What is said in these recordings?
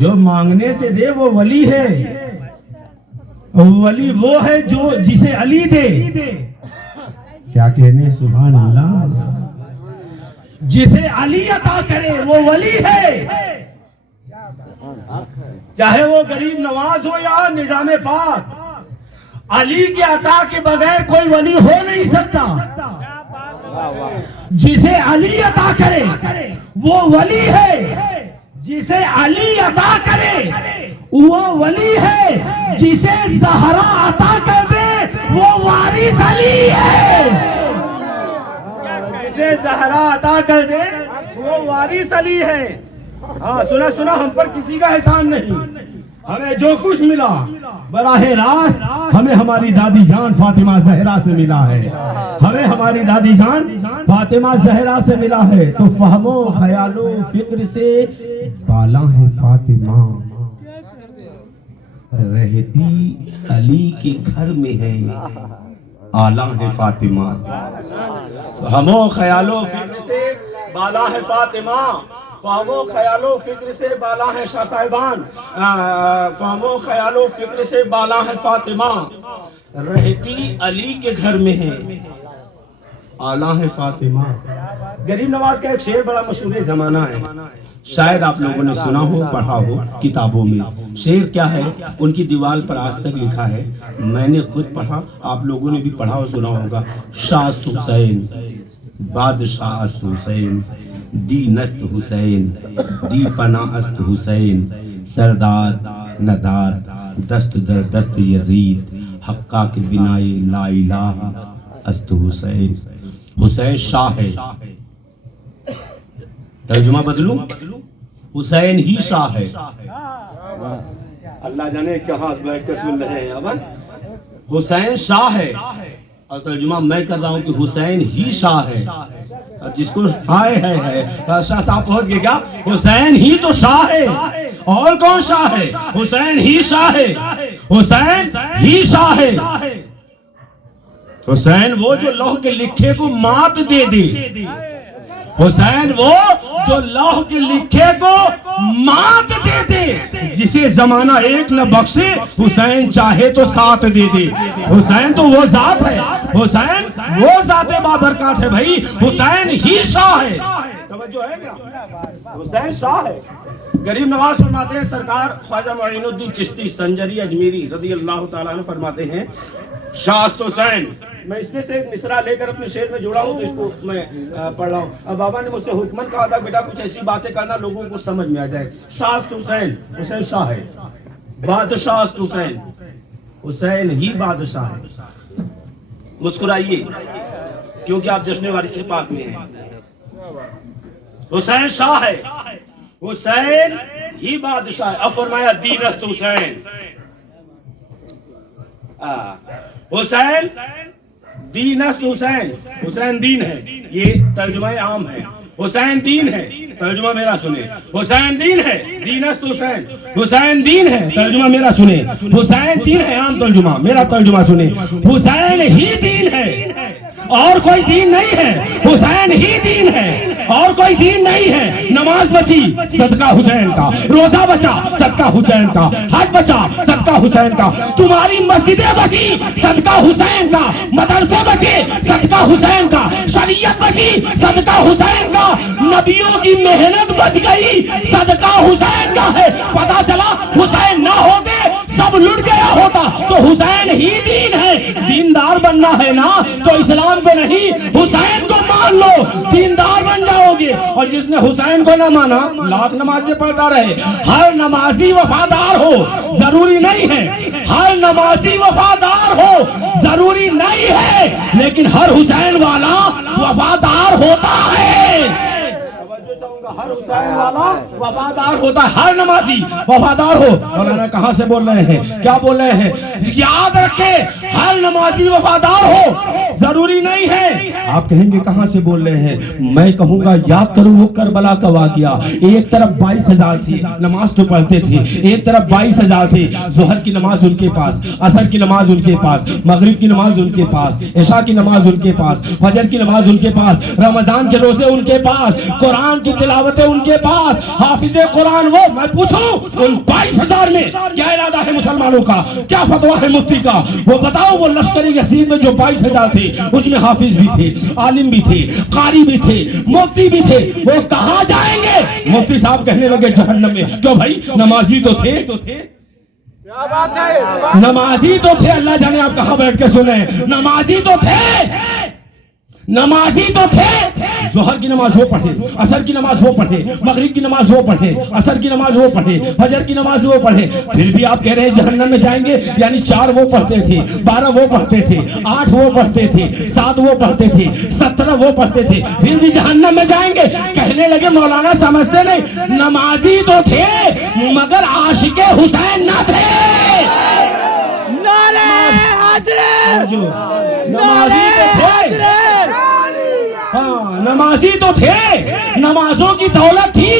जो मांगने से दे वो वली है। वली वो है जो जिसे अली दे। क्या कहने, सुभान अल्लाह। जिसे अली अता करे वो वली है। चाहे वो गरीब नवाज हो या निजामे पाक, अली के अता के बगैर कोई वली हो नहीं सकता। जिसे अली अता करे वो वली है। जिसे अली अता करे वो वली है। जिसे ज़हरा अता कर दे वो वारिस अली है। जिसे ज़हरा अता कर दे वो वारिस अली है। हाँ, सुना सुना, हम पर किसी का एहसान नहीं। हमें जो कुछ मिला बराहे रास्त हमें हमारी दादी जान फातिमा जहरा से मिला है। हमें हमारी दादी जान फातिमा जहरा से मिला है। तो फहमो ख्यालो फिक्र से बाला है फातिमा, रहती अली के घर में है, आला है फातिमा। फहमो ख्यालो फिक्र से बाला है फातिमा, फहमो ख्यालो फिक्र से बाला है शाह साहिबान। फहमो ख्यालो फिक्र से बाला है फातिमा, रहती अली के घर में है, आला है फातिमा। गरीब नवाज का एक शेर बड़ा मशहूर जमाना है, शायद आप लोगों ने सुना हो, पढ़ा हो किताबों में। शेर क्या है, उनकी दीवार पर आज तक लिखा है, मैंने खुद पढ़ा, आप लोगों ने भी पढ़ा और सुना होगा। शास्त हुसैन, बादशाह अस्त हुसैन, दी नस्त हुसैन, दी पना अस्त हुसैन, सरदार नदार, दस्त दर दस्त यजीद, हक्का के बिनाए ला इलाहा अस्त हुसैन। हुसैन शाह है। तर्जुमा बदलूं, हुसैन ही शाह है। अल्लाह जाने कहाँ बैठ कर सुन रहे हैं। अब हुसैन शाह है और तर्जुमा मैं कर रहा हूँ कि हुसैन ही शाह है। और जिसको हाय है शाह साहब पहुंच गए क्या? हुसैन ही तो शाह है, और कौन शाह है? हुसैन ही शाह है, हुसैन ही शाह है। हुसैन वो जो लौह के लिखे को मात दे दे, हुसैन वो जो लौह के लिखे को मात दे दे, जिसे जमाना एक न बख्शे, हुसैन चाहे तो साथ दे दे। हुसैन तो वो जात है, हुसैन वो जाते बाबरकत है भाई, हुसैन ही शाह है। तवज्जो है क्या? हुसैन शाह है। गरीब नवाज फरमाते हैं, सरकार ख्वाजा मोइनुद्दीन चिश्ती संजरी अजमेरी रज़ी अल्लाह ताला अन्हु फरमाते हैं, शास्त हुसैन। मैं इसमें से एक मिसरा लेकर अपने शेर में जोड़ा हूँ, तो इसको मैं पढ़ रहा हूँ। अब बाबा ने मुझसे हुक्मन कहा था, बेटा कुछ ऐसी बातें करना लोगों को समझ में आ जाए। शास्त हुसैन, हुसैन शाह है। बादशाह हुसैन, हुसैन ही बादशाह है। मुस्कुराइए क्योंकि आप जश्न वारिस से पाक में हैं। हुसैन शाह है, हुसैन ही बादशाह है। अब फरमाया दीनस्त हुसैन, हुसैन दीनस्त हुसैन, हुसैन दीन है, ये तर्जुमा आम है। हुसैन दीन है, तर्जुमा मेरा सुने। हुसैन दीन है, दीनस्त हुसैन, हुसैन दीन है, तर्जुमा मेरा सुने। हुसैन दीन है, आम तर्जुमा, मेरा तर्जुमा सुने। हुसैन ही दीन है और कोई दीन नहीं है, हुसैन ही दीन है और कोई दीन नहीं है। नमाज बची सदका हुसैन का, रोजा बचा सदका हुसैन का, हज बचा सदका हुसैन का, तुम्हारी मस्जिदें बची सदका हुसैन का, मदरसे बचे सदका हुसैन का, शरीयत बची सदका हुसैन का, नबियों की मेहनत बच गई सदका हुसैन का है। पता चला हुसैन ना होते सब लुट गया होता। तो हुसैन ही दीन है। दीनदार बनना है ना तो इस्लाम को नहीं, हुसैन को मान लो, दीनदार बन जाओगे। और जिसने हुसैन को ना माना लाख नमाजें पढ़ता रहे। हर नमाजी वफादार हो जरूरी नहीं है, हर नमाजी वफादार हो जरूरी नहीं है, लेकिन हर हुसैन वाला वफादार होता है। हर हुसैन वाला वफादार होता है, हर नमाजी वफादार हो। मौलाना कहाँ से बोल रहे हैं, क्या बोल रहे हैं? याद रखें, हर नमाजी वफादार हो जरूरी नहीं है। आप कहेंगे कहाँ से बोल रहे हैं? मैं कहूँगा याद करो वो करबला का वाकया। एक तरफ 22,000 थी, नमाज तो पढ़ते थे, एक तरफ 22,000 थे। जोहर की नमाज उनके पास, असर की नमाज उनके पास, मगरिब की नमाज उनके पास, इशा की नमाज उनके पास, फजर की नमाज उनके पास, रमजान के रोजे उनके पास, कुरान की तिलावत तिलावत है उनके पास, हाफिज कुरान वो। मैं पूछूं उन 22,000 में क्या इरादा है मुसलमानों का, क्या फतवा है मुफ्ती का? वो बताओ। वो लश्करी गसीद में जो 22,000 थे उसमें हाफिज भी थे, आलिम भी थे, कारी भी थे, मुफ्ती भी थे। वो कहां जाएंगे? मुफ्ती साहब कहने लगे जहन्नम में। क्यों भाई? नमाजी तो थे। क्या बात है? नमाजी तो थे। अल्लाह जाने आप कहां बैठ के सुने। नमाजी तो थे, नमाजी तो थे। जोहर की नमाज वो पढ़े, असर की नमाज वो पढ़े, मगरिब की नमाज वो पढ़े, असर की नमाज वो पढ़े, फजर की नमाज वो पढ़े। फिर भी आप कह रहे हैं जहन्नम में जाएंगे। यानी 4 वो पढ़ते थे, 12 वो पढ़ते थे, 8 वो पढ़ते थे, 7 वो पढ़ते थे, 17 वो पढ़ते थे, फिर भी जहन्नम में जाएंगे। कहने लगे मौलाना समझते नहीं, नमाजी तो थे मगर आशिके हुसैन ना थे। नारे हजरत, नमाजी तो थे। हाँ, नमाजी तो थे, नमाजों की दौलत थी,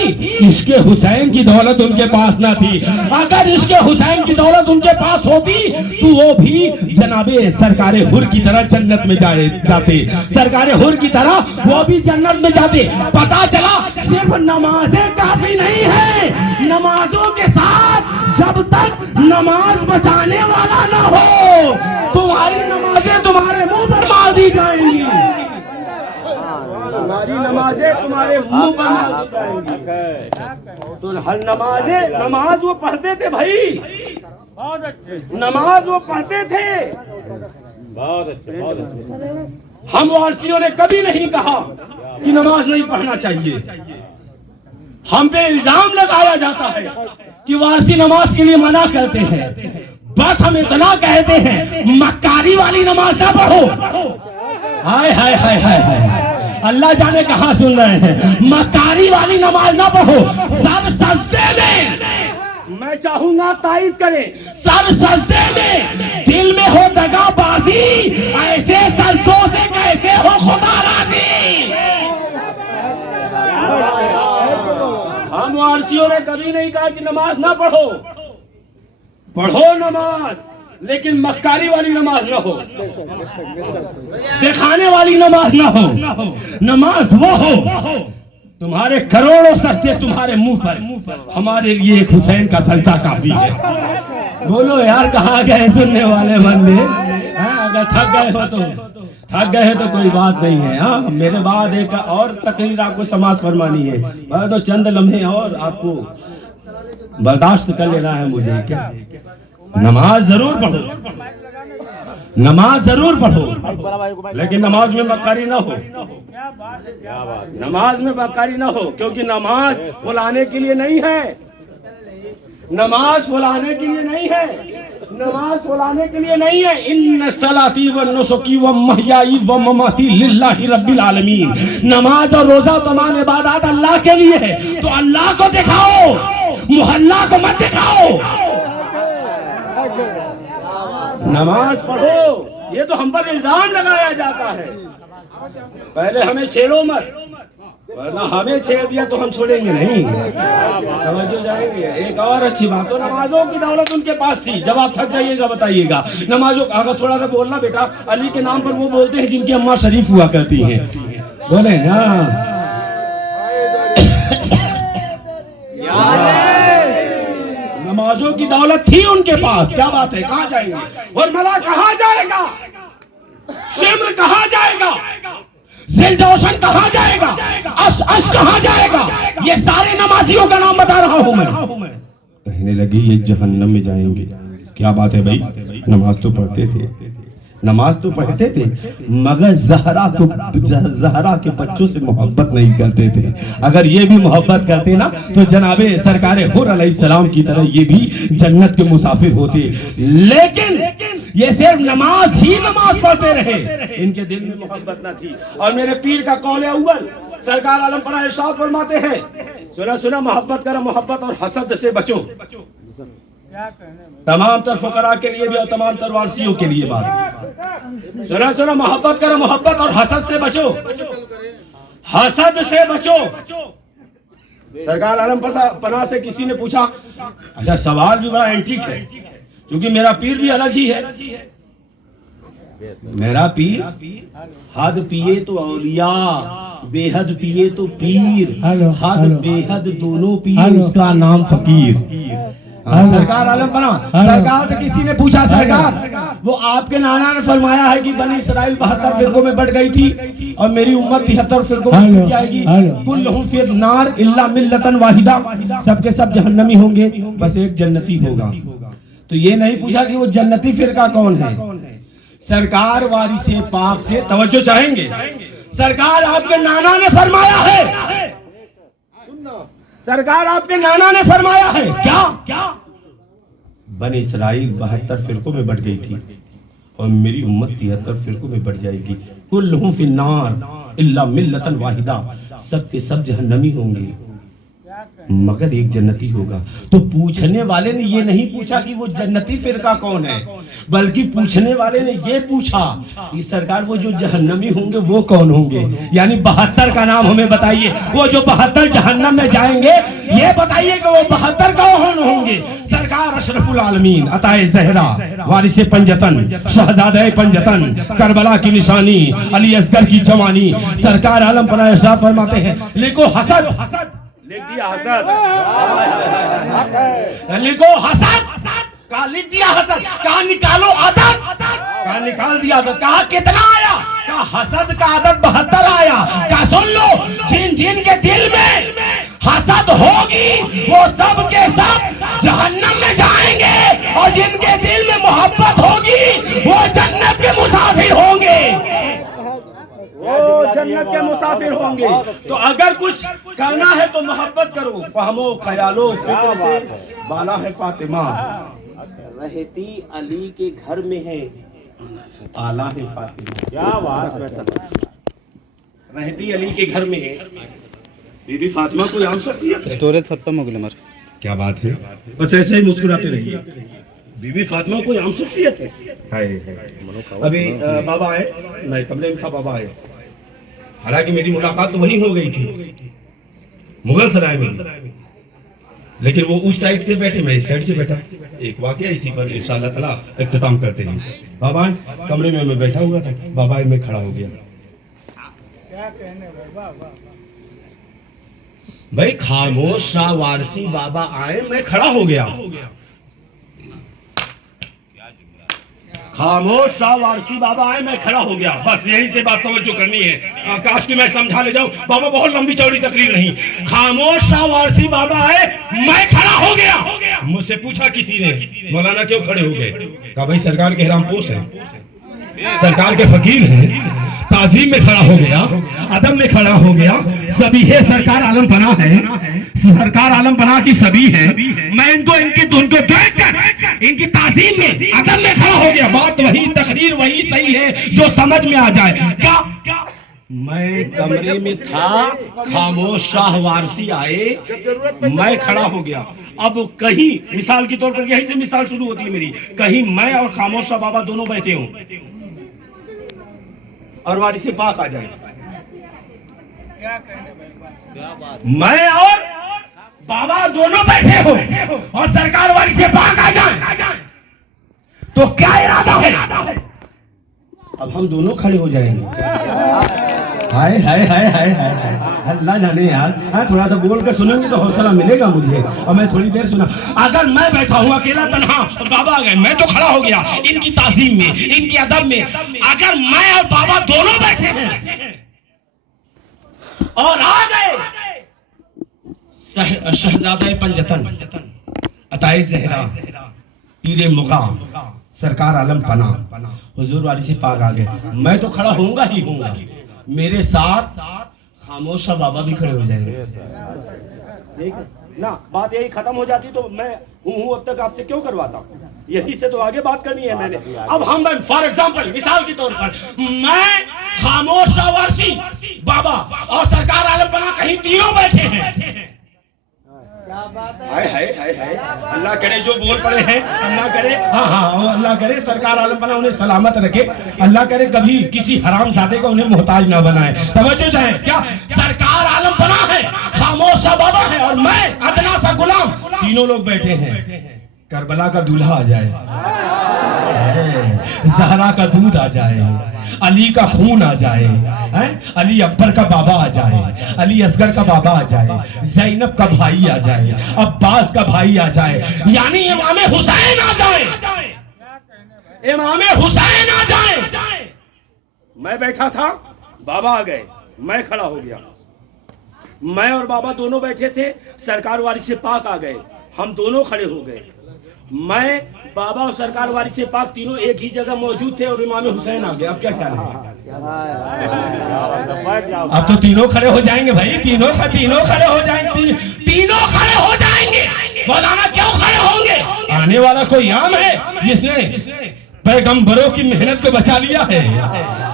इश्क़े हुसैन की दौलत उनके पास ना थी। अगर इश्क़े हुसैन की दौलत उनके पास होती तो वो भी जनाबे सरकारे हुर की तरह जन्नत में जाते, सरकारे हुर की तरह वो भी जन्नत में जाते। पता चला सिर्फ नमाजें काफी नहीं है, नमाजों के साथ जब तक नमाज बचाने वाला ना हो, तुम्हारी नमाजें तुम्हारे मुंह पर मार दी जाएंगी। तुम्हारी नमाजें तुम्हारे मुंह पर मार दी जाएंगी। तो हर नमाज वो पढ़ते थे भाई, बहुत अच्छे नमाज वो पढ़ते थे, बहुत अच्छे। हम वारसियों ने कभी नहीं कहा कि नमाज नहीं पढ़ना चाहिए। हम पे इल्जाम लगाया जाता है कि वारसी नमाज के लिए मना करते हैं। बस हम इतना कहते हैं मक्कारी वाली नमाज ना पढ़ो। हाय हाय हाय हाय हाय, अल्लाह जाने कहां सुन रहे हैं। मक्कारी वाली नमाज ना पढ़ो। सर सजदे में, मैं चाहूंगा तायद करें, सर सजदे में, दिल में हो दगाबाजी, ऐसे सजदों से कैसे हो खुदा राजी। हम वारसियों ने कभी नहीं कहा कि नमाज ना पढ़ो, पढ़ो नमाज, लेकिन मक्कारी वाली नमाज ना हो, दिखाने वाली नमाज ना हो। नमाज वो हो तुम्हारे करोड़ों सजदे तुम्हारे मुंह पर, हमारे लिए एक हुसैन का सजदा काफी है। बोलो यार कहाँ गए सुनने वाले बंदे? अगर थक गए तो कोई बात नहीं है। हाँ, मेरे बाद एक और तकरीर आपको समाप्त फरमानी है, तो चंद लम्हे और आपको बर्दाश्त कर लेना है मुझे। क्या नमाज जरूर पढ़ो, नमाज जरूर पढ़ो, लेकिन नमाज में मक्कारी ना हो। नमाज में मक्कारी ना हो, क्योंकि नमाज फुलाने के लिए नहीं है, नमाज फुलाने के लिए नहीं है, नमाज फुलाने के लिए नहीं है। इन्न सलाती व नुसुकी व महयाई व ममाती लिल्लाहि रब्बिल आलमीन। नमाज और रोजा तमाम इबादत अल्लाह के लिए है, तो अल्लाह को दिखाओ, मोहल्ला को मत दिखाओ। नमाज पढ़ो, ये तो हम पर इल्जाम लगाया जाता है। पहले हमें छेड़ो मत, वरना हमें छेड़ दिया तो हम छोड़ेंगे नहीं, समझो जाएंगे। एक और अच्छी बात, तो नमाजों की दौलत उनके पास थी। जब आप थक जाइएगा बताइएगा। नमाजों अगर थोड़ा सा बोलना बेटा, अली के नाम पर वो बोलते हैं जिनकी अम्मा शरीफ हुआ करती हैं, बोले हाँ। नमाजों की दौलत थी उनके पास, क्या बात है? कहाँ जाएंगे? और मला कहाँ जाएगा? शिम्र कहाँ जाएगा? जिलजोशन कहाँ जाएगा? अश कहाँ जाएगा? ये सारे नमाजियों का नाम बता रहा हूँ मैं। कहने लगी ये जहन्नम में जाएंगे। क्या बात है भाई? नमाज तो पढ़ते थे, नमाज तो पढ़ते थे, मगर जहरा के बच्चों से मोहब्बत नहीं करते थे। अगर ये भी मोहब्बत करते ना तो जनाबे सरकारे हुर अलैहिस्सलाम की तरह ये भी जन्नत के मुसाफिर होते। लेकिन ये सिर्फ नमाज ही नमाज पढ़ते रहे, इनके दिल में मोहब्बत न थी। और मेरे पीर का कौल अव्वल सरकार आलम पर इरशाद फरमाते हैं, सुना सुना मोहब्बत करो, मोहब्बत और हसद से बचो। तमाम तर फकरा के लिए भी और तमाम तर वारसियों के लिए बात। सुना सुना मोहब्बत करो, मोहब्बत और हसद से बचो, हसद से बचो। सरकार आलम पना से किसी ने पूछा, अच्छा सवाल भी बड़ा एंटीक है क्योंकि मेरा पीर भी अलग ही है। मेरा पीर हद पिए तो औलिया, बेहद पिए तो पीर, हद बेहद दोनों पीर, उसका नाम फकीर। सरकार आलम बना। सरकार से किसी ने पूछा, सरकार वो आपके नाना ने फरमाया है कि बनी इसराइल 72 फिरकों में बढ़ गई थी और मेरी उम्मत 73 फिरकों में बढ़ जाएगी, कुल्लुहुम फिर नार इल्ला मिल्लतन वाहिदा, सबके सब जहन्नमी होंगे, बस एक जन्नती होगा। तो ये नहीं पूछा कि वो जन्नती फिरका कौन है। सरकार वारिसे पाक से तवज्जो चाहेंगे। सरकार आपके नाना ने फरमाया है, सरकार आपके नाना ने फरमाया है क्या बनी इसराइल 72 फिरकों में बढ़ गई थी और मेरी उम्मत 73 फिरकों में बढ़ जाएगी, कुल्लुहुम फिन्नार इल्ला मिल्लतन वाहिदा, सबके सब जहन्नमी होंगे मगर एक जन्नती होगा। तो पूछने वाले ने ये नहीं पूछा कि वो जन्नती फिरका कौन है, बल्कि पूछने वाले ने ये पूछा कि सरकार वो जो जहन्नमी होंगे वो कौन होंगे, यानी 72 का नाम हमें बताइए, वो जो 72 जहन्नम में जाएंगे ये बताइए कि वो 72 कौन होंगे। सरकार अशरफुल आलमीन अताए ज़हरा वारिसे पंजतन शहजादे पंजतन करबला की निशानी अली असगर की जवानी, सरकार आलम पर इरशाद फरमाते हैं, लिखो हसद, लिख दिया हसद, लिखो हसद, कहा लिख दिया हसद, कहा निकालो आदत, कहा निकाल दिया आदत, कहा कितना आया, कहा हसद का आदत 72 आया, कहा सुन लो जिन जिन के दिल में हसद होगी वो सब के सब जहन्नम में जाएंगे और जिनके दिल में मोहब्बत होगी वो जन्नत के मुसाफिर होंगे, वो जन्नत के मुसाफिर होंगे। तो अगर कुछ करना है तो मोहब्बत करो, फहमो ख्यालो फिक्र से बाला है फातिमा, रहती अली के घर में है आला है फातिमा। क्या बात, रहती अली के घर में है बीबी फातिमा कोई आम शख्सियत है। स्टोरेज खत्म हो गई मर, क्या बात है, बस ऐसे ही मुस्कुराते रहिए। बीबी फातिमा कोई आम शख्सियत है। अभी बाबा आए, मैं कमरे में था, बाबा आए, हालांकि मेरी मुलाकात तो वहीं हो गई थी मुगल सराय में, लेकिन वो उस साइड से बैठे, मैं इस साइड से बैठा। एक वाकया इसी पर इंशाअल्लाह ताला इख्तिताम करते हैं। बाबा कमरे में मैं बैठा हुआ था, बाबा मैं खड़ा हो गया, भाई खामोश शाह वारसी बाबा आए, मैं खड़ा हो गया, खामोश शाह वारसी बाबा आए, मैं खड़ा हो गया, बस यही से बात तवज्जो करनी है। काश कि मैं समझा ले जाऊं, बाबा बहुत लंबी चौड़ी तकरीर नहीं। खामोश शाह वारसी बाबा आए, मैं खड़ा हो गया। मुझसे पूछा किसी ने, मौलाना क्यों खड़े हो गए? कहा भाई सरकार के हराम पोश है, सरकार के फकीर हैं, ताजीम में खड़ा हो गया, अदब में खड़ा हो गया, सभी है, सरकार आलम पना है, सरकार आलम पना की सभी है, मैं इनको इनकी धुन को देखकर इनकी ताजीम में अदब में खड़ा हो गया। बात वही, तकरीर वही सही है जो समझ में आ जाए। क्या मैं कमरे में था, खामोश शाह वारसी आए, मैं खड़ा हो गया। अब कहीं मिसाल के तौर पर, यही से मिसाल शुरू होती है मेरी, कहीं मैं और खामोश शाह बाबा दोनों बैठे हों और वारिसे पाक आ जाए, मैं और बाबा दोनों बैठे हो और सरकार वारिसे पाक आ जाए, तो क्या इरादा है? अब हम दोनों खड़े हो जाएंगे। हाय हाय हाय हाय हाय, अल्लाह जाने यार। हाँ, थोड़ा सा बोल कर सुनेंगे तो हौसला मिलेगा मुझे, और मैं थोड़ी देर सुना। अगर मैं बैठा हूँ अकेला तन्हा और बाबा आ गए, मैं तो खड़ा हो गया इनकी ताजीम में, इनकी अदब में। अगर मैं और बाबा दोनों बैठे हैं और आ गए शहजादा पंजतन अताए ज़हरा पीरे मुकाम सरकार आलम पना हुजूर वारिसे पाक आ गए, मैं तो खड़ा होऊंगा ही होऊंगा, मेरे साथ खामोश बाबा भी खड़े हो जाएंगे। ठीक है ना, बात यही खत्म हो जाती तो मैं हूँ अब तक आपसे क्यों करवाता, यही से तो आगे बात करनी है मैंने। अब हम फॉर एग्जांपल, मिसाल के तौर पर, मैं खामोश वारसी बाबा और सरकार आलम पना कहीं तीनों बैठे हैं। हाय हाय हाय हाय, अल्लाह करे जो बोल पड़े हैं, अल्लाह करे, हाँ हाँ अल्लाह करे सरकार आलम पना उन्हें सलामत रखे, अल्लाह करे कभी किसी हरामजादे को उन्हें मोहताज ना बनाए। तवज्जो चाहे, क्या सरकार आलम पना है, खामोश सा बाबा है और मैं अदना सा गुलाम, तीनों लोग बैठे हैं। करबला का दूल्हा आ जाए, ज़हरा का दूध आ जाए, अली का खून आ जाए, अली अकबर का बाबा आ जाए, अली असगर का बाबा आ जाए, ज़ैनब का भाई आ जाए, अब्बास का भाई आ जाए, यानी इमाम हुसैन आ जाए, इमाम हुसैन आ जाए। मैं बैठा था, बाबा आ गए, मैं खड़ा हो गया। मैं और बाबा दोनों बैठे थे, सरकार वारिस से पाक आ गए, हम दोनों खड़े हो गए। मैं, बाबा और सरकार वारिस से पाक तीनों एक ही जगह मौजूद थे और इमाम हुसैन आ गए। अब क्या ख्याल है? अब तो तीनों खड़े हो जाएंगे भाई, तीनों खड़े हो जाएंगे, तीनों खड़े हो जाएंगे। मौलाना क्यों खड़े होंगे? आने वाला कोई आम है जिसने पैगंबरों की मेहनत को बचा लिया है।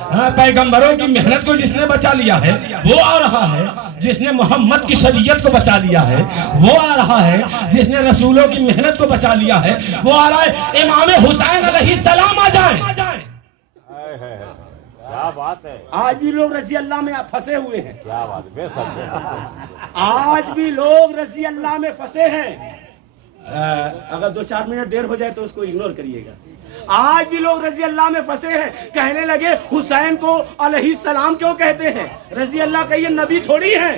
हाँ, पैगंबरों की मेहनत को जिसने बचा लिया है वो आ रहा है। जिसने मोहम्मद की शरीयत को बचा लिया है वो आ रहा है। जिसने रसूलों की मेहनत को बचा लिया है वो आ रहा है। इमाम हुसैन अलैहिस्सलाम आ जाए। क्या बात है, आज भी लोग रजी अल्लाह में फंसे हुए हैं। क्या बात है, आज भी लोग रजी अल्लाह में फंसे हैं। अगर 2-4 मिनट देर हो जाए तो उसको इग्नोर करिएगा। आज भी लोग रजी अल्लाह में फंसे हैं। कहने लगे हुसैन को अलैहिस्सलाम क्यों कहते हैं? रजी अल्लाह का ये नबी थोड़ी है।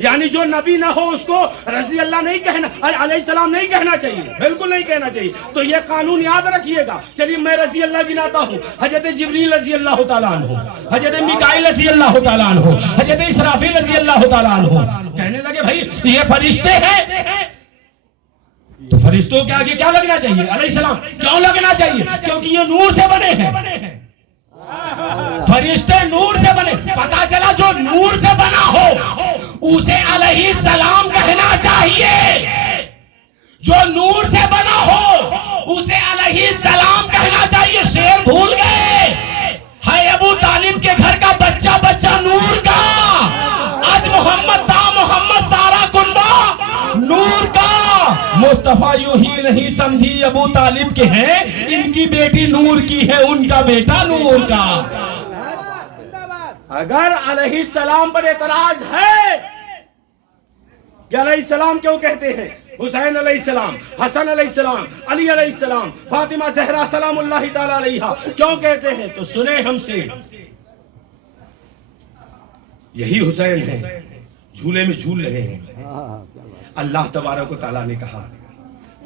यानी जो नबी ना हो उसको रजी अल्लाह नहीं कहना, अलैहिस्सलाम नहीं कहना चाहिए, बिल्कुल नहीं कहना चाहिए। तो ये कानून याद रखिएगा। चलिए मैं रजी अल्लाह गिनाता हूँ। हजरत जिब्रील रजी अल्लाह तआला अन्हु, हजरत मिकाईल रजी अल्लाह तआला अन्हु, हजरत इसराफील रजी अल्लाह तआला अन्हु। कहने लगे भाई ये फरिश्ते हैं, तो फरिश्तों के आगे क्या लगना चाहिए? अलैहिस्सलाम। क्यों लगना चाहिए? क्योंकि ये नूर से बने हैं। फरिश्ते नूर से बने। पता चला जो नूर से बना हो उसे अलैहिस्सलाम कहना चाहिए। जो नूर से बना हो उसे अलैहिस्सलाम कहना चाहिए। शेर भूल गए है अबू तालिब के घर का बच्चा बच्चा नूर का। आज मोहम्मद था, मोहम्मद सारा कुनबा नूर का। मुस्तफा यूं ही नहीं समझी अबू तालिब के हैं, इनकी बेटी नूर की है, उनका बेटा नूर का। अगर अलैहिस्सलाम पर एतराज है कि अलैहिस्सलाम क्यों कहते हैं, हुसैन अलैहिस्सलाम, हसन अलैहिस्सलाम, अली अलैहिस्सलाम, फातिमा ज़हरा सलामुल्लाहि ताला अलैहा क्यों कहते हैं, तो सुने हमसे। यही हुसैन है, झूले में झूल रहे हैं। अल्लाह तबारक व तआला ने कहा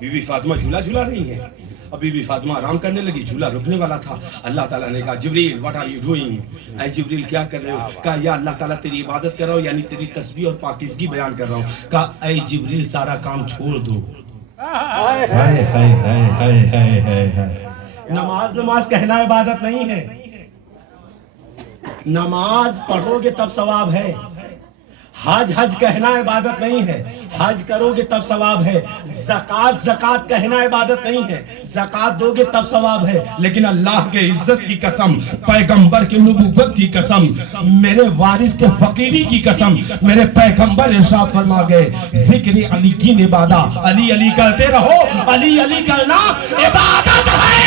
बीबी फातिमा झूला झूला रही है। अब बीबी फातिमा आराम करने लगी, झूला रुकने वाला था। अल्लाह ताला ने कहा जिब्रील व्हाट आर यू डूइंग? ऐ जिब्रील क्या कर रहे हो? कहा या अल्लाह ताला तेरी इबादत कर रहा हूं, यानी तेरी तस्बीह और पाकीज़गी बयान कर रहा हूं। कहा ऐ जिब्रील सारा काम छोड़ दो। नमाज कहना इबादत नहीं है। नमाज पढ़ोगे तब सवाब है। हज कहना इबादत नहीं है, हज करोगे तब सवाब है। ज़कात कहना इबादत नहीं है, ज़कात दोगे तब सवाब है। लेकिन अल्लाह के इज्जत की कसम, पैगंबर की नबूवत की कसम, मेरे वारिस के फकीरी की कसम, मेरे पैगंबर इरशाद फरमा गए जिक्र अली की इबादत, अली अली करते रहो। अली अली करना इबादत है।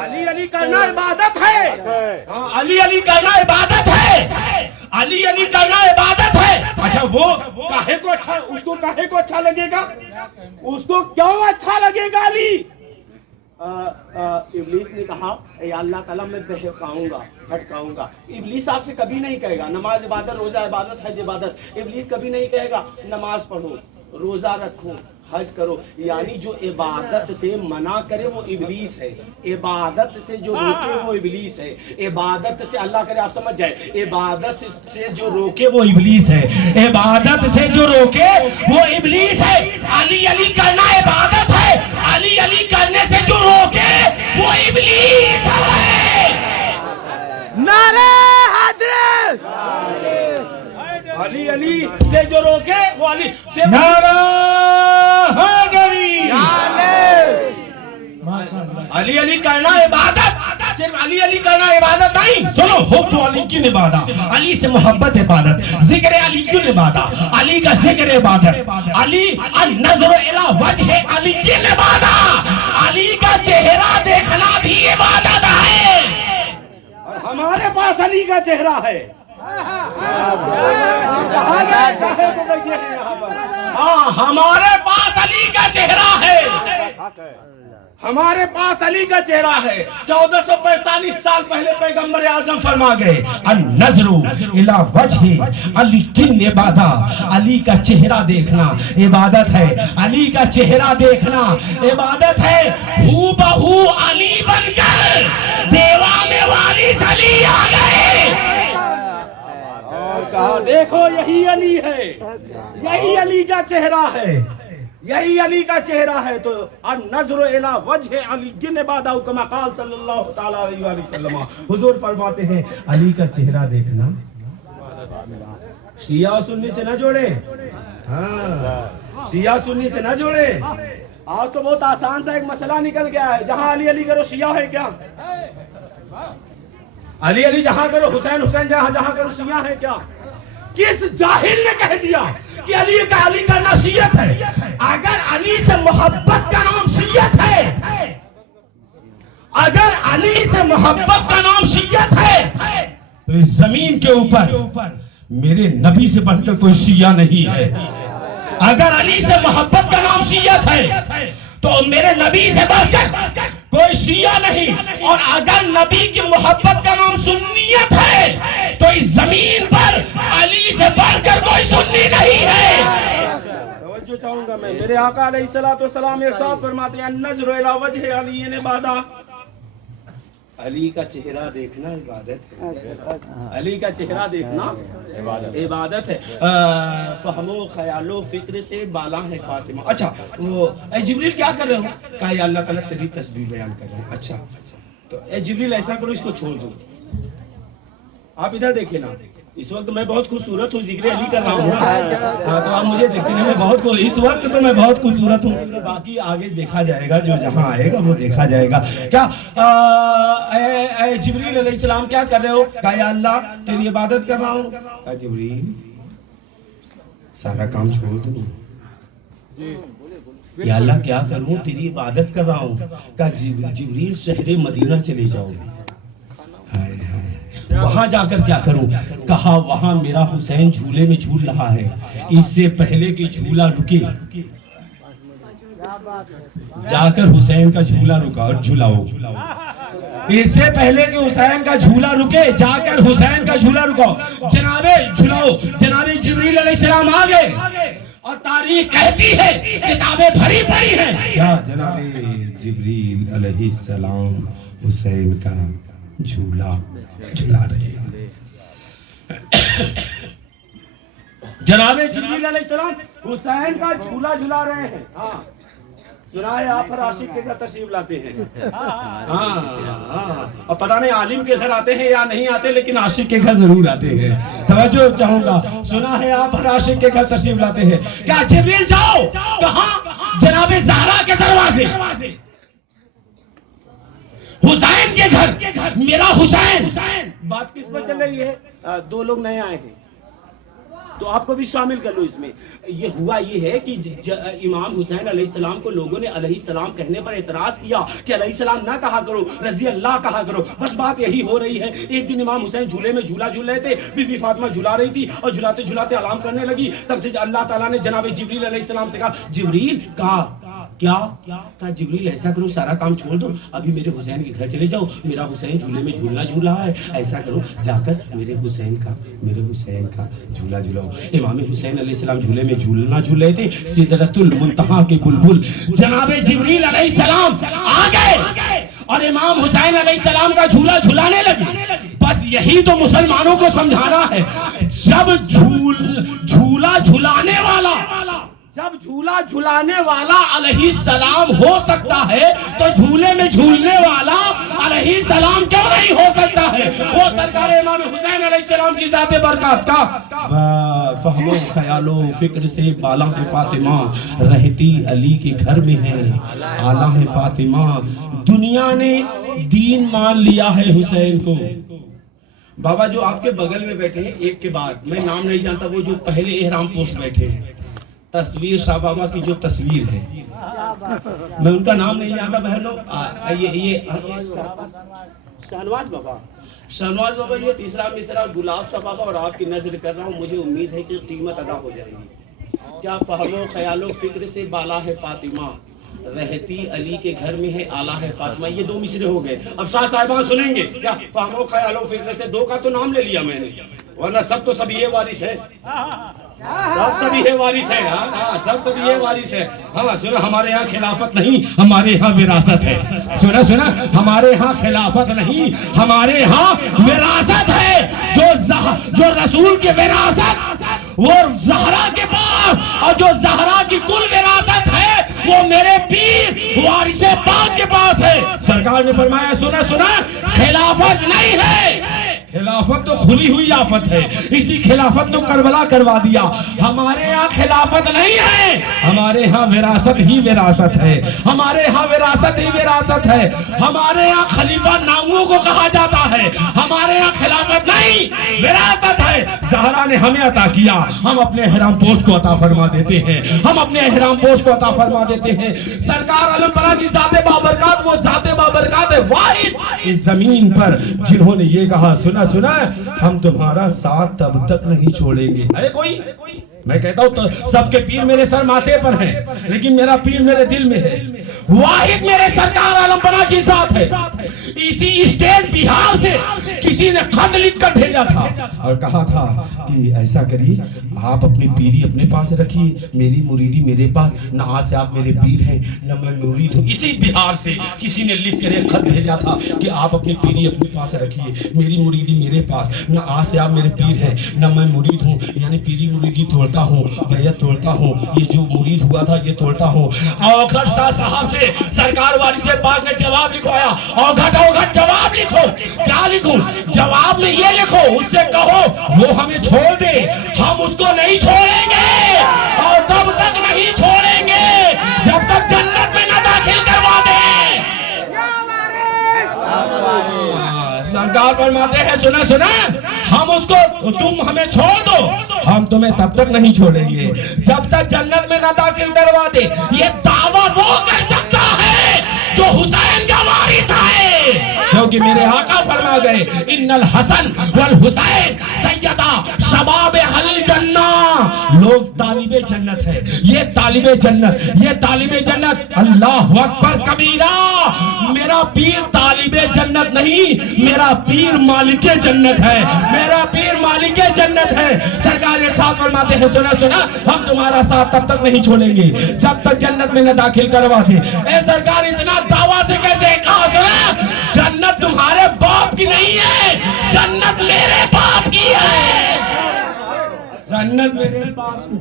अली अली करना इबादत है। हाँ, अली अली करना इबादत है। अली अली करना इबादत है। अच्छा वो काहे को अच्छा, उसको काहे को अच्छा लगेगा? उसको क्यों अच्छा लगेगा अली? इब्लीस ने कहा ए अल्लाह ताला मैं बहकाऊंगा, भटकाऊंगा। इब्लीस आपसे कभी नहीं कहेगा नमाज इबादत, रोजा इबादत, हज इबादत। इब्लीस कभी नहीं कहेगा नमाज पढ़ो, रोजा रखो, हज करो। यानी जो इबादत से मना करे वो इब्लीस है, इबादत से जो रोके वो इब्लीस है। इबादत से, अल्लाह करे आप समझ जाए, इबादत से जो रोके वो इब्लीस है, इबादत से जो रोके वो इब्लीस है। अली अली करना इबादत है, अली अली करने से जो रोके वो इब्लीस है। नारे हैदर, अली अली से जो रोके वो अली से। नारा हैदरी। अली अली करना इबादत, सिर्फ अली अली करना इबादत नहीं। सुनो, हुब्बु अली की इबादत, अली से मोहब्बत इबादत, जिक्र अली की इबादत, अली का जिक्र इबादत, अली अन्नज़र इला वजह अली की इबादत, अली का चेहरा देखना भी इबादत है। और हमारे पास अली का चेहरा है। हाँ, हमारे पास अली का चेहरा है। हमारे पास अली का चेहरा है। 1445 साल पहले पैगंबर आजम फरमा गए, अन-नज़्रु इला वजहि अली किन इबादा, अली का चेहरा देखना इबादत है। अली का चेहरा देखना इबादत है। हू बहू अली बनकर देवा में वारिस अली आ गए और कहा देखो यही अली है, यही अली का चेहरा है, यही अली का चेहरा है। तो अन-नज़्रु इला वजहि अली किन इबादा कमा क़ाल सल्लल्लाहु तआला अलैहि वसल्लम, हुजूर फरमाते हैं अली का चेहरा देखना। शिया और सुन्नी से न जोड़े, हाँ शिया सुन्नी से न जोड़े। आज तो बहुत आसान सा एक मसला निकल गया है, जहां अली अली करो शिया है क्या? अली अली जहां करो हुसैन हुसैन जहां करो शिया है क्या? किस जाहिल ने कह दिया कि अली का नसीहत है? अगर अली से मोहब्बत का नाम शियत है, अगर अली से मोहब्बत का नाम शियत है, तो इस जमीन के ऊपर मेरे नबी से बढ़कर कोई शिया नहीं है। अगर अली से मोहब्बत का नाम शियत है तो मेरे नबी से बढ़कर कोई शिया नहीं। और अगर नबी की मोहब्बत का नाम सुन्नियत है तो इस जमीन पर अली से बढ़कर कोई सुन्नी नहीं है। तवज्जो चाहूंगा मैं, मेरे आका अलैहिस्सलातु वस्सलाम इरशाद फरमाते हैं, अन-नज़्रु इला वजहि अली इबादा, अली का चेहरा देखना इबादत है। अली का चेहरा देखना इबादत है। फहमो ख्यालो फिक्र से बाला है फातिमा। अच्छा वो जिब्रील क्या कर रहे हो? कहा या अल्लाह ताला तेरी तस्बीह बयान कर रहे हैं। अच्छा तो जिब्रील ऐसा करो इसको छोड़ दो। आप इधर देखिए ना, इस वक्त मैं बहुत खूबसूरत हूँ, जिक्र अली कर रहा हूँ, तो आप मुझे देखने में बहुत इस वक्त तो मैं बहुत खूबसूरत हूँ। बाकी आगे देखा जाएगा, जो जहाँ आएगा वो देखा जाएगा। क्या जिब्रील अलैहिस्सलाम क्या कर रहे हो? कहा या अल्लाह तेरी इबादत कर रहा हूँ। कहा जिब्रील सारा काम छोड़ दूँ? या अल्लाह क्या करूँ? तेरी इबादत कर रहा हूँ। कहा जिब्रील शहरे मदीना चले जाओ। वहां जाकर क्या करूं? कहा वहां मेरा हुसैन झूले में झूल रहा है, इससे पहले कि झूला रुके जाकर हुसैन का झूला रुका और झूलाओ। इससे पहले कि हुसैन का झूला रुके जाकर हुसैन का झूला रुकाओ। जनाबे झूलाओ, जनाबे जिब्रील अलैहिस्सलाम आ गए और तारीख कहती है, किताबें भरी पड़ी हैं, क्या जनाबे जिब्रील अलैहिस्सलाम हुसैन का झूला झुला रहे हैं। जनाबे जिब्रील अलैहिस्सलाम हुसैन का झूला झुला रहे हैं। हाँ सुना है आप हर आशिक के घर तशरीफ लाते हैं। हाँ और पता नहीं आलिम के घर आते हैं या नहीं आते, लेकिन आशिक के घर जरूर आते हैं। तवज्जो चाहूंगा, सुना है आप हर आशिक के घर तशरीफ लाते हैं। क्या जिब्रील जाओ? कहाँ? जनाबे ज़हरा के दरवाजे, हुसैन के घर। मेरा हुसैन। बात किस पर चल रही है? दो लोग नए आए हैं तो आपको भी शामिल कर लो इसमें। ये हुआ ये है कि इमाम हुसैन अलैहिस्सलाम को लोगों ने अलैहिस्सलाम कहने पर एतराज किया कि अलैहिस्सलाम ना कहा करो, रजी अल्लाह कहा करो। बस बात यही हो रही है। एक दिन इमाम हुसैन झूले में झूला झूल रहे थे, बीबी फातिमा झूला रही थी और झुलाते झुलाते अलार्म करने लगी। तब से अल्लाह ताला ने जनाब जिब्रील अलैहिस्सलाम से कहा, जिब्रील कहा क्या? कहा जिब्रील ऐसा करो सारा काम छोड़ दो, अभी मेरे हुसैन के घर चले जाओ, मेरा हुसैन झूले में झूलना झूल रहा है, ऐसा करो जाकर मेरे हुसैन का झूला झूलाओ। इमाम हुसैन अलैहिस्सलाम झूले में झूलना झूल रहे थे, सिदरतुल मुंतहा के बुलबुल जनाबे जिब्रील अलैहिस्सलाम आ गए और इमाम हुसैन अलैहिस्सलाम का झूला झुलाने लगे। बस यही तो मुसलमानों को समझाना है, जब झूला झुलाने वाला अलैहिस्सलाम हो सकता है तो झूले में झूलने वाला अलैहिस्सलाम क्यों नहीं हो सकता है? वो सरकार इमाम हुसैन अलैहिस्सलाम की ज़ात बरकत का फहमो ख्यालो फिक्र से बाला है फातिमा, रहती अली के घर में है आला है फातिमा। दुनिया ने दीन मान लिया है हुसैन को। बाबा जो आपके बगल में बैठे हैं, एक के बाद मैं नाम नहीं जानता, वो जो पहले एहराम पोस्ट बैठे हैं, तस्वीर शाह बाबा की जो तस्वीर है, मैं उनका नाम नहीं जानता बहनों। ये शहनवाज बाबा, ये तीसरा मिसरा गुलाब शाह बाबा और आपकी नजर कर रहा हूँ, मुझे उम्मीद है कि कीमत अदा हो जाएगी। क्या फहमो ख्यालो फिक्र से बाला है फातिमा, रहती अली के घर में है, आला है फातिमा। ये 2 मिसरे हो गए। अब शाह साहिबान सुनेंगे क्या? फामो ख्यालो फिक्र से 2 का तो नाम ले लिया मैंने, वरना सब तो सब ये वारिस है, सब ये वारिस है। हाँ, सब ये वारिस है। हाँ सुना, हमारे यहाँ खिलाफत नहीं, हमारे यहाँ विरासत है। सुना, हमारे यहाँ खिलाफत नहीं, हमारे यहाँ विरासत है। जो रसूल की विरासत वो जहरा के पास, और जो जहरा की कुल विरासत है वो मेरे पीर वारिसे पाक के पास है। सरकार ने फरमाया, सुना, खिलाफत नहीं है, खिलाफत तो खुली हुई आफत है। इसी खिलाफत तो करबला करवा दिया। हमारे यहाँ खिलाफत नहीं है, हमारे यहाँ विरासत ही विरासत है, हमारे यहाँ विरासत ही विरासत है। हमारे यहाँ खलीफा नामुओं को कहा जाता है, हमारे यहाँ खिलाफत नहीं विरासत है। ज़हरा ने हमें अता किया, हम अपने एहराम पोश को अता फरमा देते हैं, हम अपने एहराम पोश को अता फरमा देते हैं। सरकार आलम पना की ज़ाते बाबरकत, वो ज़ाते बाबरकत है वाहिद इस जमीन पर, जिन्होंने ये कहा, सुना, हम तुम्हारा साथ तब तक नहीं छोड़ेंगे। है कोई? मैं कहता हूं तो सबके पीर मेरे सर माथे पर हैं, लेकिन मेरा पीर मेरे दिल में है। वाहिद मेरे सरकार आलम पना की जात है। इसी स्टेट बिहार से किसी ने खत लिखकर भेजा था और कहा था कि ऐसा करिए, आप अपनी पीरी अपने पास रखिए, मेरी मुरीदी मेरे पास, न आज से आप मेरे पीर हैं न मैं मुरीद हूँ। इसी बिहार से किसी ने लिख कर एक खत भेजा था कि आप अपनी पीरी अपने पास रखिए, मेरी मुरीदी मेरे पास, न आज से आप मेरे पीर हैं न मैं मुरीद हूँ। यानी पीरी मुरीदी तोड़ता हूँ, भैया तोड़ता हूँ, ये जो मुरीद हुआ था ये तोड़ता हूँ। औघट शाह साहब से सरकार वारिसे पाक ने जवाब लिखवाया। औघट जवाब लिखो। क्या लिखूं? जवाब में ये लिखो, उससे कहो वो हमें छोड़ दे, हम उसको नहीं छोड़ेंगे और तब तक नहीं छोड़ेंगे जब तक जन्नत में न दाखिल करवा दे। सरकार फरमाते हैं, सुना, हम उसको, तुम हमें छोड़ दो, हम तुम्हें तब तक नहीं छोड़ेंगे जब तक जन्नत में न दाखिल करवा दे। ये दावा वो कर सकता है जो हुसैन का वारिस है, क्योंकि मेरे आका फरमा गए, इन्नल हसन वल हुसैन सैयदा शबाब अहल जन्ना। लोग तालिबे जन्नत है, ये तालिबे जन्नत, अल्लाह अकबर कबीरा। मेरा पीर तालिबे जन्नत नहीं, मेरा पीर मालिके जन्नत है, मेरा पीर मालिके जन्नत है। सरकार इरशाद फरमाते हैं, सुना, हम तुम्हारा साथ तब तक नहीं छोड़ेंगे जब तक जन्नत में न दाखिल करवा दे। ए सरकार, इतना दावा से कैसे कहा? सुना, जन्नत तुम्हारे बाप की नहीं है, जन्नत मेरे बाप की है, जन्नत मेरे बाप की।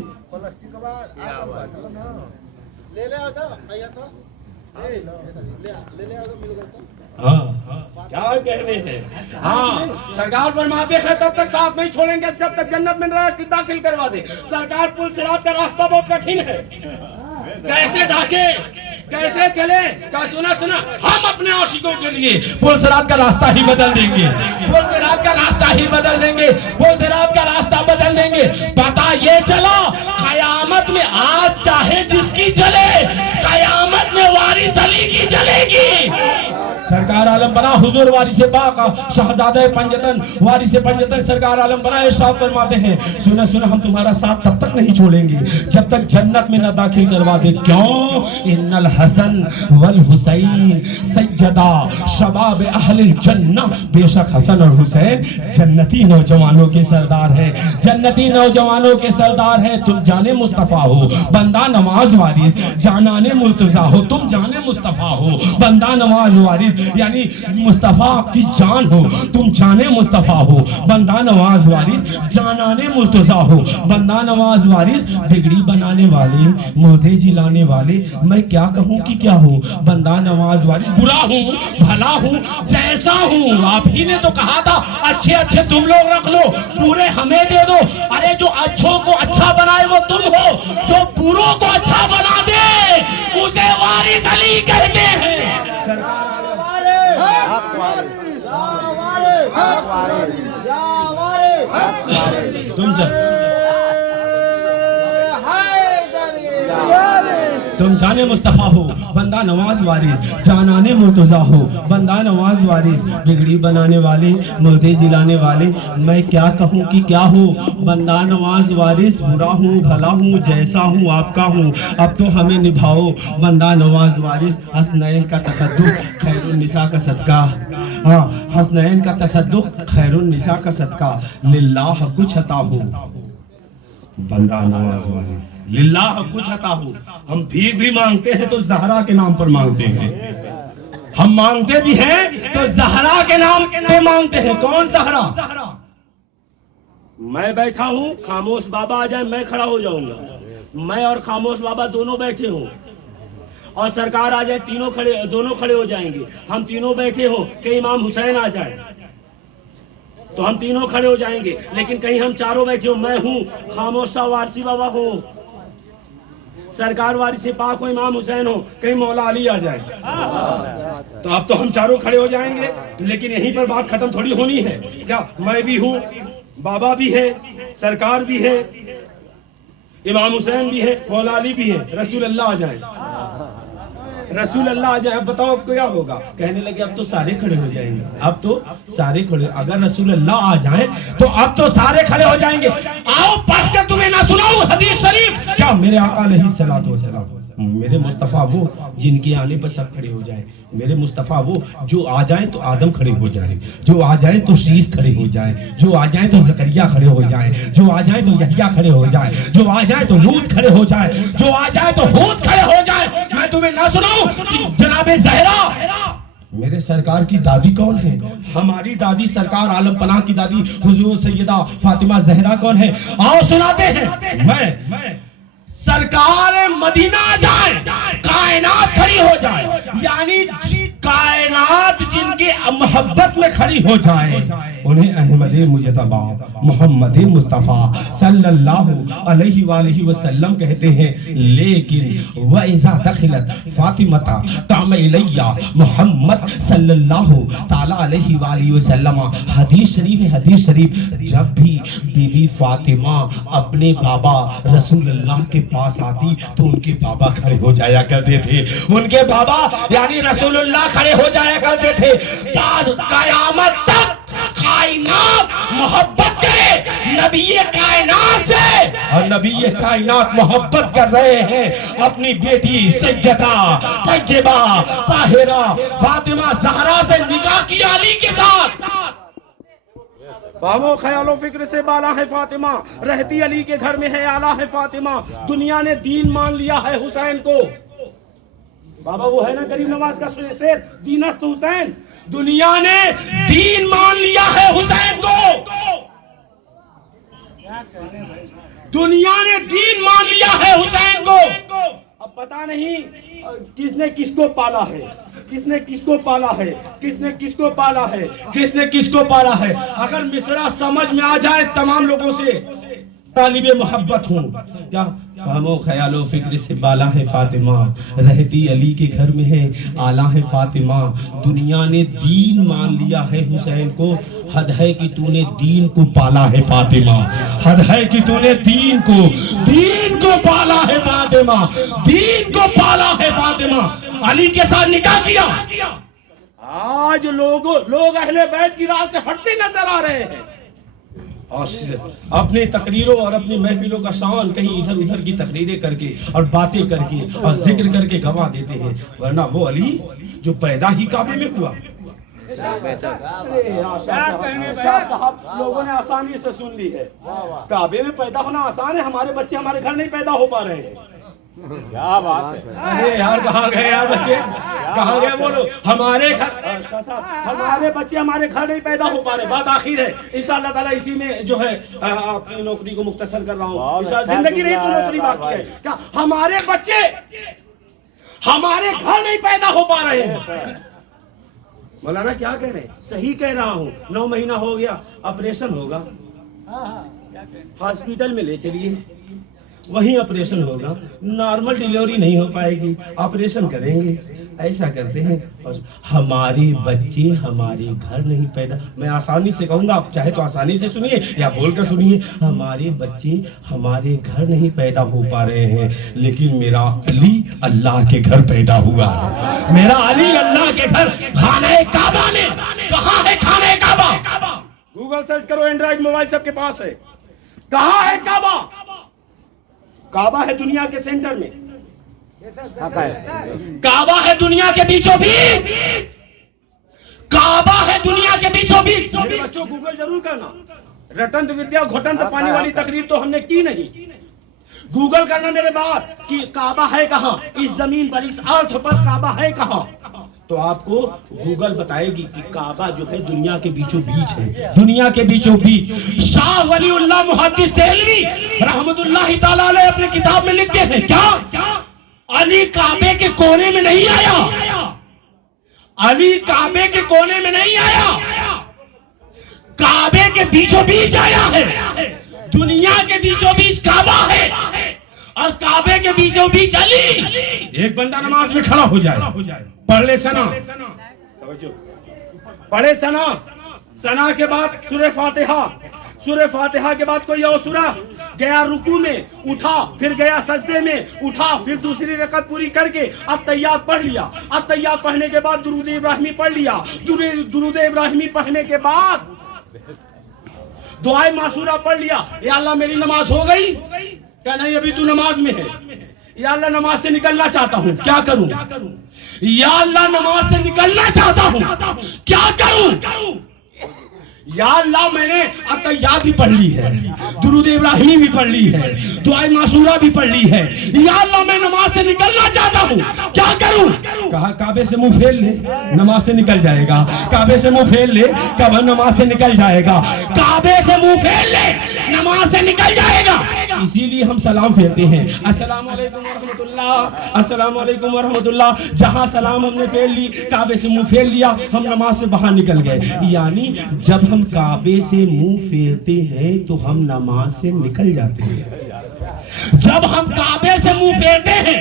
क्या कहने हैं? हाँ, सरकार फरमाते हैं तब तक साथ नहीं छोड़ेंगे जब तक जन्नत में दाखिल करवा दे। सरकार, पुल सिरात का रास्ता बहुत कठिन है, कैसे ढाके, कैसे चले? क्या सुना, हम अपने आशिकों के लिए पुल सिरात का रास्ता ही बदल देंगे, पुल सिरात का रास्ता ही बदल देंगे, पुल सिरात का रास्ता बदल देंगे। पता ये चला, कयामत में आज चाहे जिसकी चले, कयामत में वारिस अली की चलेगी। सरकार आलम बना हुजूर वारिसे पाक शहजादा पंजतन वारिसे पंजतन सरकार आलम बना इरशाद फरमाते हैं, सुना, हम तुम्हारा साथ तब तक नहीं छोड़ेंगे जब तक जन्नत में न दाखिल करवा दे। क्यों? इन्नल हसन वल हुसैन सैयदा शबाब अहल जन्ना। बेशक हसन और हुसैन जन्नती नौजवानों के सरदार हैं, जन्नती नौजवानों के सरदार हैं। तुम जाने मुस्तफा हो, बंदा नवाज वारिस, जानाने मुर्तजा हो, तुम जाने मुस्तफा हो, बंदा नवाज वारिस, यानी मुस्तफा की जान हो, तुम जाने मुस्तफा हो, बंदा नवाज वारिस, जानाने मुर्तजा हो, बंदा नवाज वारिस, बिगड़ी बनाने वाले, मोदे जिलाने वाले, मैं क्या कहूँ कि क्या हूँ, बंदा नवाज वारिस, बुरा हूँ भला हूँ जैसा हूँ। आप ही ने तो कहा था अच्छे तुम लोग रख लो, पूरे हमें दे दो। अरे जो अच्छों को अच्छा बनाए वो तुम हो, जो बुरों को अच्छा बना दे उसे वारिस अली कहते हैं। तुम तुम जाने मुस्तफा हो बंदा नवाज वारिस, जानाने मुर्तजा हो बंदा नवाज वारिस, बिगड़ी बनाने वाले मुर्दे जिलाने वाले, मैं क्या कहूँ कि क्या हूँ बंदा नवाज वारिस, बुरा हूँ भला हूँ जैसा हूँ आपका हूँ, अब तो हमें निभाओ बंदा नवाज वारिस, हसनैन का तसद्दुक खैरुन्निसा का सदका, हाँ हसनैन का तसद्दुक खैरुन्निसा का सदका, लिल्लाह कुछ अता हो बंदा नवाज वारिस, लिल्लाह कुछ अता हो। हम भीख भी मांगते हैं तो जहरा के नाम पर मांगते हैं, हम मांगते भी हैं तो जहरा के नाम पे मांगते हैं। कौन जहरा? मैं बैठा हूँ, खामोश बाबा आ जाए मैं खड़ा हो जाऊंगा, मैं और खामोश बाबा दोनों बैठे हूँ, और सरकार आ जाए दोनों खड़े हो जाएंगे। हम तीनों बैठे हो कि इमाम हुसैन आ जाए तो हम तीनों खड़े हो जाएंगे, लेकिन कहीं हम चारों बैठे हो, मैं हूँ खामोश शाह वारसी बाबा हो, सरकार वारिस पाक हो, इमाम हुसैन हो, कहीं मौला अली आ जाए तो अब तो हम चारों खड़े हो जाएंगे। लेकिन यहीं पर बात खत्म थोड़ी होनी है क्या? मैं भी हूँ, बाबा भी है, सरकार भी है, इमाम हुसैन भी है, मौला अली भी है, रसूल अल्लाह आ जाए, रसूल अल्लाह आ जाए। अब बताओ अब क्या होगा? कहने लगे अब तो सारे खड़े हो जाएंगे, अब तो सारे खड़े, अगर रसूल अल्लाह आ जाए तो अब तो सारे खड़े हो जाएंगे। आओ पढ़ के तुम्हें ना सुनाऊं हदीस शरीफ? क्या मेरे आका अलैहिस्सलातु वस्सलाम, मेरे मुस्तफा वो जिनके आने पर सब खड़े हो जाए, मेरे मुस्तफा वो जो आ जाए तो आदम खड़े हो जाए, जो आ जाए तो शीश खड़े हो जाए, जो आ जाए तो जकरिया खड़े हो जाए, जो आ जाए तो यहया खड़े हो जाए, जो आ जाए तो लूत खड़े हो जाए, जो आ जाए तो हूद खड़े हो जाए। मैं तुम्हें ना सुनाऊं कि जनाबे ज़हरा मेरे सरकार की दादी कौन है? हमारी दादी सरकार आलम पनाह की दादी हुजूर सैयदा फातिमा ज़हरा कौन है? आओ सुनाते हैं। मैं सरकार मदीना जाए, कायनात खड़ी हो जाए, यानी कायनात जिनकी मोहब्बत में खड़ी हो जाए, उन्हें अहमद मुजतबा मोहम्मद मुस्तफ़ा सल्लल्लाहु अलैहि वालैहि वसल्लम कहते हैं। लेकिन वइज़ा दखलत फातिमता काम इलैया मोहम्मद सल्लल्लाहु ताला अलैहि वालैहि वसल्लम, हदीस शरीफ है, हदीस शरीफ, जब भी बीबी फातिमा अपने बाबा रसूलुल्लाह के पास आती तो उनके बाबा खड़े हो जाया करते थे, उनके बाबा यानी रसूलुल्लाह खड़े हो जाया करते थे। क़यामत तक कायनात मोहब्बत करे नबी कायनात से, और नबी कायनात मोहब्बत कर रहे हैं अपनी बेटी सज्जदा तय्यबा ताहिरा फातिमा ज़हरा से निकाह किया अली के साथ। फामो ख्यालो फिक्र से बाला है फातिमा, रहती अली के घर में है आला है फातिमा, दुनिया ने दीन मान लिया है हुसैन को। बाबा वो है ना गरीब नवाज का शेर, दीनस्त हुसैन, दुनिया ने दीन मान लिया है हुसैन को, दुनिया ने दीन मान लिया है हुसैन को। अब पता नहीं किसने किसको पाला है, किसने किसको पाला है, किसने किसको पाला है, किसने किसको पाला है। अगर मिसरा समझ में आ जाए तमाम लोगों से, तालिबे मोहब्बत हूँ क्या? फामो ख्यालो फिक्र से बाला है फातिमा, रहती अली के घर में है आला है फातिमा, दुनिया ने दीन मान लिया है हुसैन को। हद है कि तूने दीन को पाला है फातिमा, हद है कि तूने दीन को पाला है फातिमा, दीन को पाला है फातिमा। अली के साथ निकाह किया। आज लोग अहले बैत की राह से हटते नजर आ रहे हैं और अपनी तकरीरों और अपनी महफिलों का शान कहीं इधर उधर की तकरीरें करके और बातें करके और जिक्र करके गवा देते हैं, वरना वो अली जो पैदा ही काबे में हुआ। साहब लोगों ने आसानी से सुन ली है, काबे में पैदा होना आसान है, हमारे बच्चे हमारे घर नहीं पैदा हो पा रहे हैं। क्या बात है? अरे यार कहाँ गए यार बच्चे, कहाँ गए बोलो? हमारे घर हमारे बच्चे हमारे घर नहीं पैदा हो पा रहे। बात आखिर है, इंशाअल्लाह ताला इसी में जो है अपनी नौकरी को मुख्तसर कर रहा हूँ। जिंदगी नहीं तो नौकरी बाकी है। क्या हमारे बच्चे हमारे घर नहीं पैदा हो पा रहे हैं? मौलाना क्या कह रहे हैं? सही कह रहा हूँ। 9 महीना हो गया, ऑपरेशन होगा, हॉस्पिटल में ले चलिए, वहीं ऑपरेशन होगा, नॉर्मल डिलीवरी नहीं हो पाएगी, ऑपरेशन करेंगे। ऐसा करते हैं। और हमारे बच्चे हमारे घर नहीं पैदा, मैं आसानी से कहूंगा, आप चाहे तो आसानी से सुनिए या बोलकर सुनिए। हमारे बच्चे हमारे घर नहीं पैदा हो पा रहे हैं, लेकिन मेरा अली अल्लाह के घर पैदा हुआ है। मेरा अली अल्लाह के घर खाने काबा में। कहाँ है खाने काबा? गूगल सर्च करो, एंड्रॉइड मोबाइल सबके पास है। कहाँ है काबा? काबा है दुनिया के सेंटर में। काबा है दुनिया के बीचों बीच। काबा है दुनिया के बीचों बीच। मेरे बच्चों गूगल जरूर करना। रटंत विद्या घोटंत पानी वाली तकरीर तो हमने की नहीं। गूगल करना मेरे बात कि काबा है कहाँ, इस जमीन पर, इस अर्थ पर काबा है कहाँ। तो आपको गूगल बताएगी कि काबा जो है दुनिया के बीचों बीच है। दुनिया के बीचों बीच। शाह वलीउल्लाह मुहद्दिस देहलवी रहमतुल्लाहि ताला अलैह अपने किताब में लिखते हैं, क्या अली काबे के कोने में नहीं आया। अली काबे के कोने में नहीं आया, काबे के बीचों बीच आया है। दुनिया के बीचों बीच काबा है और काबे के बीचों बीच अली। एक बंदा नमाज में खड़ा हो जाए, पढ़ ले सना, पढ़े सना, सना के बाद सूरह फातिहा, सूरह फातिहा के बाद कोई और सूरा, गया रुकू में, उठा, फिर गया सजदे में, उठा, फिर दूसरी रकत पूरी करके अत्तहियात पढ़ लिया। अत्तहियात पढ़ने के बाद दुरूद इब्राहिमी पढ़ लिया। दुरूद इब्राहिमी पढ़ने के बाद दुआए मासूरा पढ़ लिया। या अल्लाह मेरी नमाज हो गई? क्या नहीं, अभी तू नमाज में है। या अल्लाह नमाज से निकलना चाहता हूँ, क्या करूं? या अल्लाह नमाज से निकलना चाहता हूँ, क्या करूं? या अल्लाह मैंने अत्तहियात भी पढ़ ली है, दुरूद इब्राहिमी भी पढ़ ली है, दुआए मासूरा भी पढ़ ली है। या अल्लाह मैं नमाज से निकलना चाहता हूँ, क्या करूं? कहा काबे से मुंह फेर ले, नमाज से निकल जाएगा। काबे से मुंह फेर ले, कब नमाज से निकल जाएगा। काबे से मुंह फेर ले, नमाज से निकल जाएगा। इसीलिए हम सलाम फेरते हैं, अस्सलाम वालेकुम रहमतुल्लाह, अस्सलाम वालेकुम रहमतुल्लाह। जहां सलाम हमने फेर ली, काबे से मुंह फेर लिया, हम नमाज से बाहर निकल गए। यानी जब हम काबे से मुंह फेरते हैं तो हम नमाज से निकल जाते हैं। जब हम काबे से मुंह फेरते हैं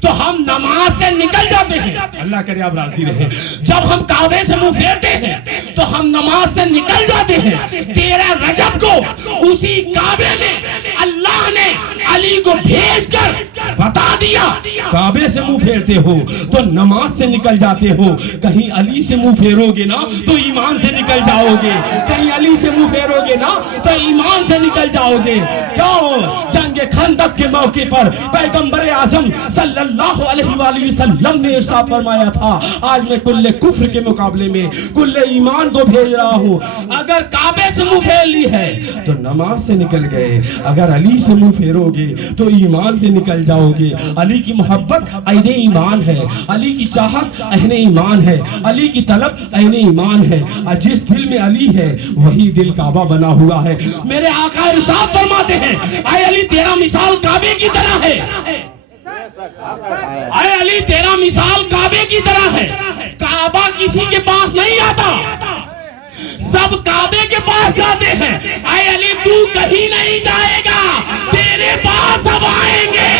तो हम नमाज से निकल जाते हैं। अल्लाह करे आप राजी रहे। जब हम काबे से मुंह फेरते हैं तो हम नमाज से निकल जाते हैं। 13 रजब को उसी काबे में अल्लाह ने अली को भेजकर बता दिया, काबे से मुंह फेरते हो तो नमाज से निकल जाते हो। कहीं अली से मुंह फेरोगे ना तो ईमान से निकल जाओगे। कहीं अली से मुंह फेरोगे ना तो ईमान से निकल जाओगे। क्यों? जंगे खंदक के मौके पर पैगंबर आज़म सल्लल्लाहु अलैहि वसल्लम ने इरशाद फरमाया था, आज मैं कुल्ले कुफ्र के मुकाबले में कुल्ले ईमान को भेज रहा हूँ। अगर काबे से मुंह फेर ली है तो नमाज से निकल गए, अगर अली से मुंह फेरोगे तो ईमान से निकल जाओगे। अली की मोहब्बत अहले ईमान है, अली की चाहत अहले ईमान है, अली की तलब अहले ईमान है। और जिस दिल में अली है वही दिल काबा बना हुआ है। मेरे आका इरशाद फरमाते हैं, आए अली तेरा मिसाल काबे की तरह है। आए अली तेरा मिसाल काबे की तरह है। काबा किसी के पास नहीं आता, सब काबे के पास जाते हैं। आए अली तू कहीं नहीं जाएगा, तेरे पास सब आएंगे।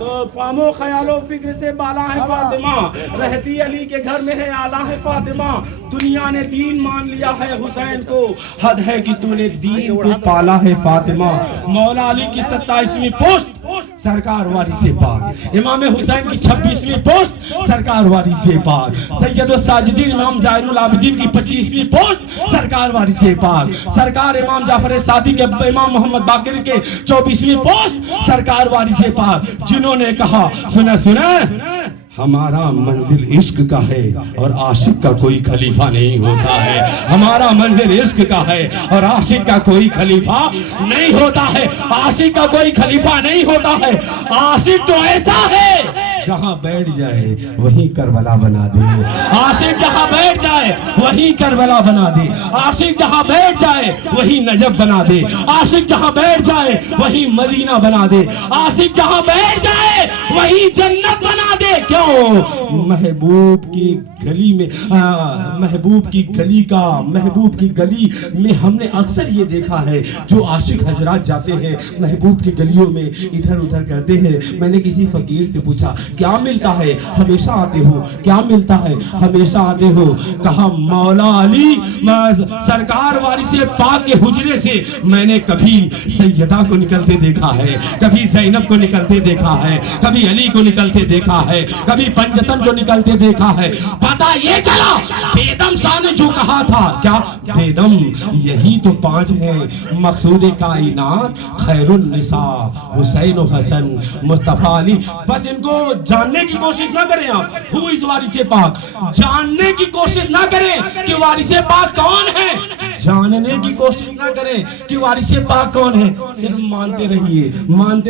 तो फामो ख्यालो फिक्र से बाला है फातिमा, रहती अली के घर में है आला है फातिमा। दुनिया ने दीन मान लिया है हुसैन को, हद है कि तूने दीन को पाला है फातिमा। मौला अली की 27वीं पोस्ट सरकार वारिसे पाक, इमाम हुसैन की 26वीं पोस्ट सरकार वारिसे पाक, सैयद साजिदीन इमाम ज़ैनुल आबिदीन की 25वीं पोस्ट सरकार वारिसे पाक, सरकार इमाम जाफर सादिक के इमाम मोहम्मद बाकिर के 24वीं पोस्ट सरकार वारिसे पाक, जिन्होंने कहा सुना सुना हमारा मंजिल इश्क का है और आशिक का कोई खलीफा नहीं होता है। हमारा मंजिल इश्क का है और आशिक का कोई खलीफा नहीं होता है। आशिक का कोई खलीफा नहीं होता है। आशिक तो ऐसा है जहां बैठ जाए वहीं करबला बना दे। आशिक जहां बैठ जाए वहीं करबला बना दे। आशिक जहां बैठ जाए वहीं नजफ बना दे। आशिक जहां बैठ जाए वहीं मदीना बना दे। आशिक जहां बैठ जाए वहीं जन्नत बना दे। क्यों? महबूब की गली में महबूब की गली का महबूब की गली में हमने अक्सर ये देखा है, जो आशिक हजरात जाते हैं महबूब की गलियों में, इधर उधर करते हैं। मैंने किसी फकीर से पूछा क्या मिलता है, हमेशा आते हो, क्या मिलता है, हमेशा आते हो। कहा मौला अली सरकार वारिसे पाक के हुजरे से मैंने कभी सैयदा को निकलते देखा है, कभी ज़ैनब को निकलते देखा है, कभी अली को निकलते देखा है, कभी पंजतन को निकलते देखा है। पता ये चला बेदम शाह ने जो कहा था, क्या बेदम यही तो 5 हैं मकसूद कायनात खैरुन निसा हुसैन हसन मुस्तफा अली। बस इनको जानने की कोशिश ना करें आप, हु इस वारिसे पाक, जानने की कोशिश ना करें कि वारिसे पाक कौन है, जानने की कोशिश ना करें कि वारिसे पाक कौन है। सिर्फ मानते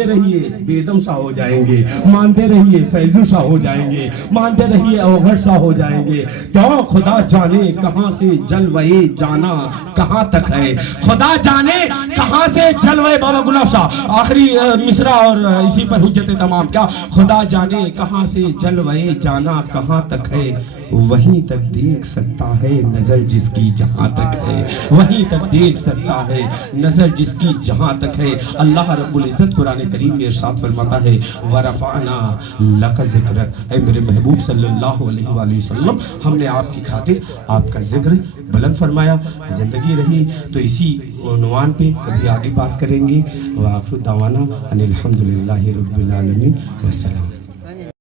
रहिए बेदम शाह हो जाएंगे, मानते रहिए फैजू शाह हो जाएंगे, मानते रहिए अवघड़ शाह हो जाएंगे। क्यों खुदा जाने कहां से जलवे जाना कहां तक है, खुदा जाने कहां से जलवे। बाबा गुलाब शाह आखिरी मिसरा और इसी पर हुज्जत तमाम, क्या खुदा जाने कहां से जलवे जाना कहां तक है, वहीं तक देख सकता है नजर जिसकी जहां तक है, वहीं तक देख सकता है नजर जिसकी जहां तक है। अल्लाह रब्बुल इज्जत कुरान करीम में इरशाद फरमाता है वरफ़अना लक ज़िक्रक, ऐ मेरे महबूब सल्लल्लाहु अलैहि वसल्लम हमने आपकी खातिर आपका जिक्र बुलंद फरमाया। जिंदगी रही तो इसी उन्वान पे कभी आगे बात करेंगे। व आखिर दावाना अनिल हम्दुलिल्लाहि रब्बिल आलमीन। वस्सलाम।